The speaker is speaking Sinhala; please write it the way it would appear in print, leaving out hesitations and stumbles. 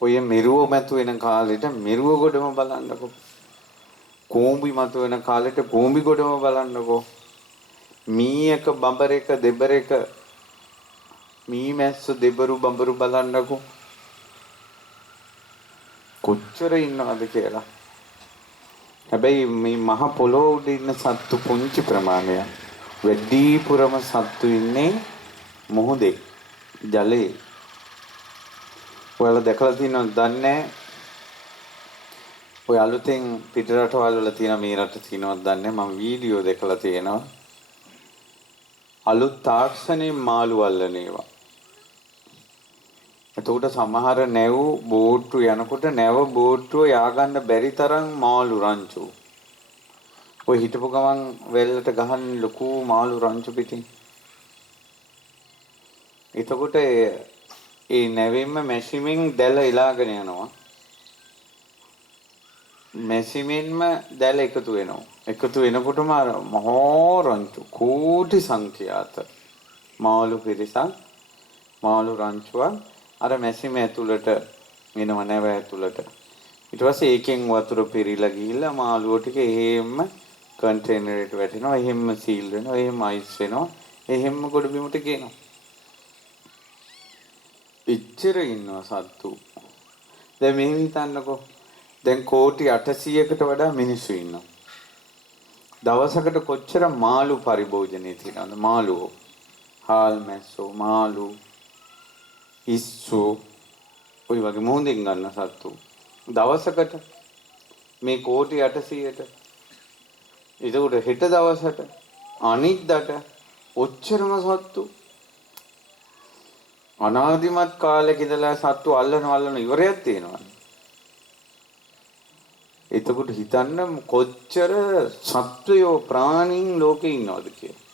ඔය මෙරුව මතු වෙන කාලෙට මෙරුව ගොඩම බලන්නකෝ. කෝඹි මතු වෙන කාලෙට කෝඹි ගොඩම බලන්නකෝ. මීයක බඹරෙක දෙබරෙක මී මැස්ස දෙබරු බඹරු බලන්නකෝ. කොච්චර ඉන්නවද කියලා. හැබැයි මේ මහ පොළොව උඩ ඉන්න සත්තු පුංචි ප්‍රමාණයක්. වැඩිපුරම සත්තු ඉන්නේ මොහොතේ ජලයේ. ඔයාලා දැකලා තියෙනවද දන්නේ නැහැ. ඔය අලුතෙන් පිටරටවල් වල තියෙන මේ රට තියෙනවද දන්නේ නැහැ. මම වීඩියෝ දැකලා තියෙනවා. අලුත් තාක්ෂණයේ මාළු අල්ලන ඒවා. එතකොට සමහර නැව් බෝට්ටු යනකොට නැව බෝට්ටුව ය아가න්න බැරි තරම් මාළු රංචු. ඔය හිටපු ගමන් වෙල්ලට ගහන ලොකු මාළු රංචු පිටින්. එතකොට ඒ නැවෙන්ම මැෂිමින් දැල එලාගෙන යනවා. මැෂිමින්ම දැල එකතු වෙනවා. එකතු වෙනකොටම අර මහා රංචු කෝටි සංඛ්‍යාත මාළු පිරිසක් මාළු රංචුවක් අර මැෂිම ඇතුළට එනව නැව ඇතුළට. ඊට පස්සේ ඒකෙන් වතුර පිරීලා ගිහිල්ලා මාළුව ටික එහෙම්ම කන්ටේනරයට වැටෙනවා. එහෙම්ම සීල් වෙනවා. එහෙම අයිස් වෙනවා. එහෙම්ම ගොඩ බිමට ගේනවා. ඉච්චර ඉන්නවා සත්තු. දැන් මෙහෙම හිතන්නකෝ. දැන් කෝටි 800කට වඩා මිනිස්සු ඉන්නවා. දවසකට කොච්චර මාළු පරිභෝජනය තියෙනවද? මාළුවෝ. හාල් මැස්සෝ මාළු ඉස්සු ඔය වගේ මොහොතින් ගන්න සත්තු. දවසකට මේ කෝටි 800ට. ඒකට හෙට දවසට අනිද්දාට ඔච්චරම සත්තු. අනාදිමත් කාලෙක ඉඳලා සත්තු අල්ලන ඉවරයක් තියෙනවා. එතකොට හිතන්න කොච්චර සත්වයෝ ප්‍රාණීන් ලෝකේ ඉන්නවද කියලා.